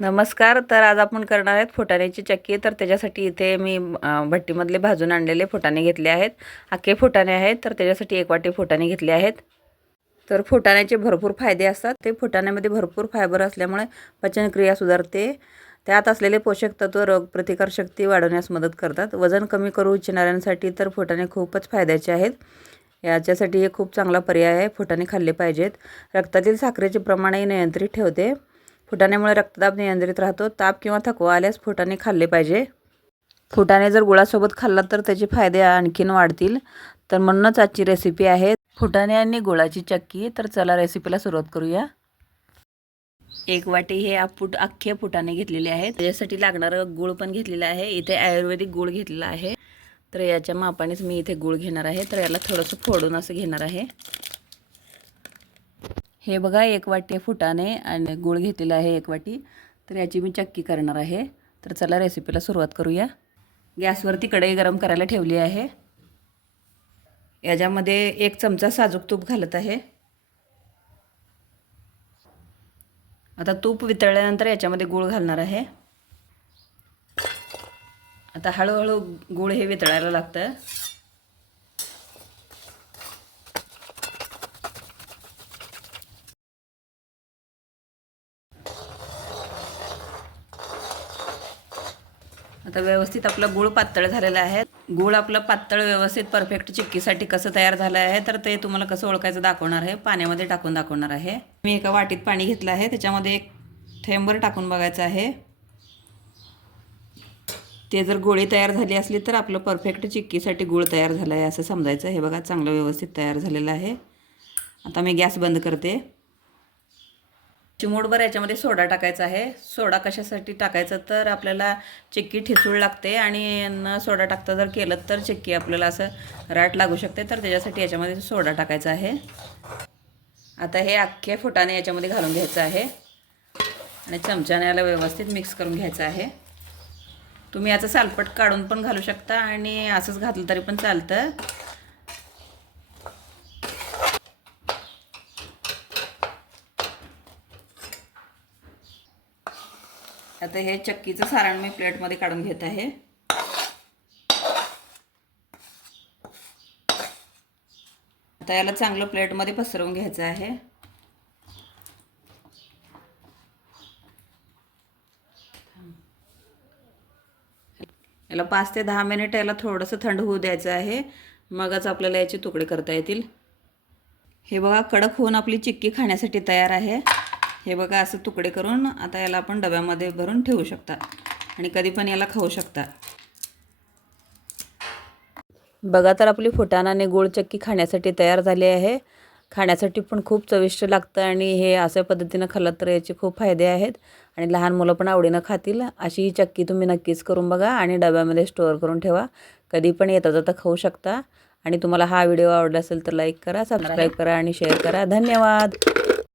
नमस्कार तर आज आपण करणार आहेत फुटाण्याची चक्की. तर त्याच्यासाठी इथे मी भट्टीमधले भाजून आणलेले फुटाणे घेतले आहेत. अख्खे फुटाणे आहेत तर त्याच्यासाठी एक वाटी फुटाणे घेतले आहेत. तर फुटाण्याचे भरपूर फायदे असतात. ते फुटाण्यामध्ये भरपूर फायबर असल्यामुळे पचनक्रिया सुधारते. त्यात असलेले पोषक तत्व रोगप्रतिकारशक्ती वाढवण्यास मदत करतात. वजन कमी करू इच्छिणाऱ्यांसाठी तर फुटाणे खूपच फायद्याचे आहेत. याच्यासाठी हे खूप चांगला पर्याय आहे फुटाणे खाल्ले पाहिजेत. रक्तातील साखरेचे प्रमाणही नियंत्रित ठेवते. फुटाण्यामुळे रक्तदाब नियंत्रित राहतो. ताप किंवा थकवा आल्यास फुटाणे खाल्ले पाहिजे. फुटाणे जर गुळासोबत खाल्ला तर त्याचे फायदे आणखीन वाढतील. तर म्हणूनच आजची रेसिपी आहे फुटाणे आणि गुळाची चक्की. तर चला रेसिपीला सुरुवात करूया. एक वाटी हे आपूट अख्खे फुटाणे घेतलेले आहेत. त्याच्यासाठी लागणारं गुळ पण घेतलेलं आहे. इथे आयुर्वेदिक गुळ घेतलेला आहे. तर याच्या मापानेच मी इथे गुळ घेणार आहे. तर याला थोडंसं फोडून असं घेणार आहे. हे बघा एक वाटी फुटाणे आणि गुळ घेतलेला आहे एक वाटी. तर याची मी चक्की करणार आहे. तर चला रेसिपीला सुरुवात करूया. गॅसवरती कढई गरम करायला ठेवली आहे. याच्यामध्ये एक चमचा साजूक तूप घालत आहे. आता तूप वितळल्यानंतर याच्यामध्ये गूळ घालणार आहे. आता हळूहळू गूळ हे वितळायला लागतं. आता व्यवस्थित आपलं गूळ पातळ झालेलं आहे. गूळ आपलं पातळ व्यवस्थित परफेक्ट चिक्कीसाठी कसं तयार झालं आहे तर ते तुम्हाला कसं ओळखायचं दाखवणार आहे. पाण्यामध्ये टाकून दाखवणार आहे. मी एका वाटीत पाणी घेतलं आहे. त्याच्यामध्ये एक थेंबर टाकून बघायचं आहे. ते जर गोळी तयार झाली असली तर आपलं परफेक्ट चिक्कीसाठी गूळ तयार झालं आहे असं समजायचं. हे बघा चांगलं व्यवस्थित तयार झालेलं आहे. आता मी गॅस बंद करते. चिमूटभर याच्यामध्ये सोडा टाकायचा आहे. सोडा कशासाठी टाकायचा तर आपल्याला चिक्की ठिसूळ लागते आणि न सोडा टाकता जर केलं तर चिक्की आपल्याला असं राट लागू शकते. तर त्याच्यासाठी याच्यामध्ये सोडा टाकायचा आहे. आता हे अख्ख्या फुटाने याच्यामध्ये घालून घ्यायचं आहे. आणि चमच्याने याला व्यवस्थित मिक्स करून घ्यायचं आहे. तुम्ही याचं सालपट काढून पण घालू शकता आणि असंच घातलं तरी पण चालतं. आता हे चक्कीचं सारण मी प्लेटमध्ये काढून घेत आहे. आता याला चांगलं प्लेटमध्ये पसरवून घ्यायचं आहे. याला पाच ते दहा मिनिट याला थोडंसं थंड होऊ द्यायचं आहे. मगच आपल्याला याचे तुकडे करता येतील. हे बघा कडक होऊन आपली चिक्की खाण्यासाठी तयार आहे. हे बघा असं तुकडे करून आता याला आपण डब्यामध्ये भरून ठेवू शकता. आणि कधी पण याला खाऊ शकता. बघा तर आपली फुटाणा आणि गुळ चक्की खाण्यासाठी तयार झाली आहे. खाण्यासाठी पण खूप चविष्ट लागतं आणि हे अशा पद्धतीनं खाल्लं तर याचे खूप फायदे आहेत. आणि लहान मुलं पण आवडीनं खातील. अशी ही चक्की तुम्ही नक्कीच करून बघा आणि डब्यामध्ये स्टोअर करून ठेवा. कधी पण येता जाता खाऊ शकता. आणि तुम्हाला हा व्हिडिओ आवडला असेल तर लाईक करा सबस्क्राईब करा आणि शेअर करा. धन्यवाद!